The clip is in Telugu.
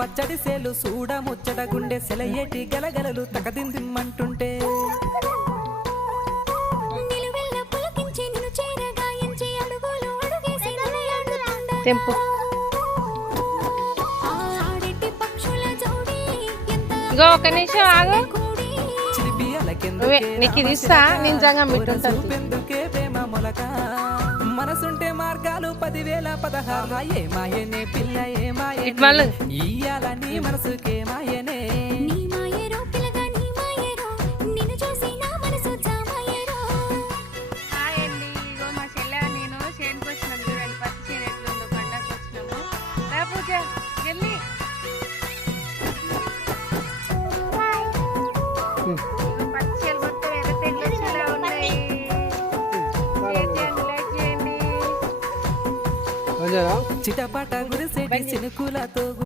పచ్చడి సేలు సూడ ముచ్చట గుండె సెలయేటి గలగలలు తకదిందిమ్మంటుంటే తెంపు ఇంకో ఒక నిమిషం ఆగు. నీకు ఇది ఇస్తా నిజంగా చూపెందుకే ప్రేమ మొలక మనసుంటే మార్గాలు 10,000 ఏమాయనే పిల్ల ఏమాయనే ఇయ్యాలని మనసుకే మాయనే చిటపట గురిసేటి చినుకులతో